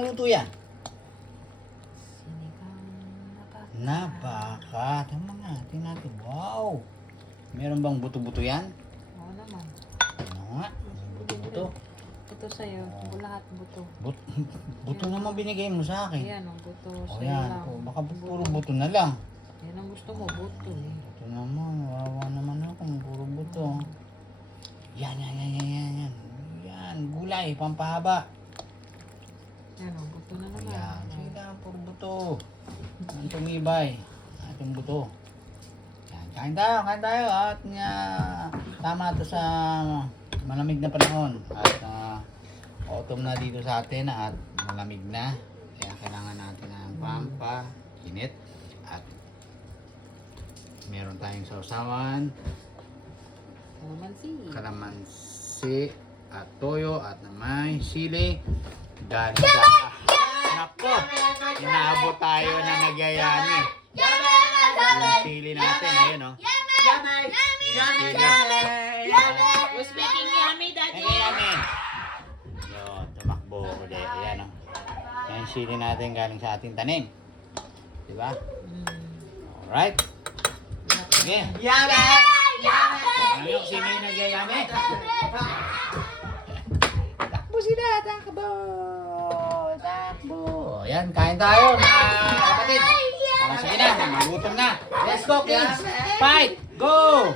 Anong luto yan? Sinigang Na baka. Tama nga. Tingnan natin. Wow. Meron bang buto-buto yan? Oo naman. Ano nga? May buto-buto. Ito sa'yo. Lahat buto. Buto naman binigay mo sa akin. Ayan ang buto O sa'yo yan. lang. O, baka puro buto na lang. Yan ang gusto mo, buto eh. Buto naman. Wawa naman ako. Puro buto. Yan. Yan. Gulay. Pampahaba. Yan ang buto na naman. Ayan. Sige lang. Puro buto. Ang tumibay. Ating buto. Yan. Kain tayo. At tama to sa malamig na panahon. At autumn na dito sa atin at malamig na. Kaya kailangan natin ng pampainit. At meron tayong sausawan, kalamansi at toyo at may sili. Galing sa... Nako! Inaabot tayo na nagyayani. Yung sili natin. Ayun o. Who's making yummy, Daddy? Nagyayani. Yun. Tumakbo ulit. Ayan o. Yan yung sili natin galing sa ating tanim. Diba? Alright. Sige. Ano yung sino yung nagyayami? Takbo sila, takbo. Ayan, kain tayo mga kapatid. Sige na, magutom na. Let's go kids. Fight! Go!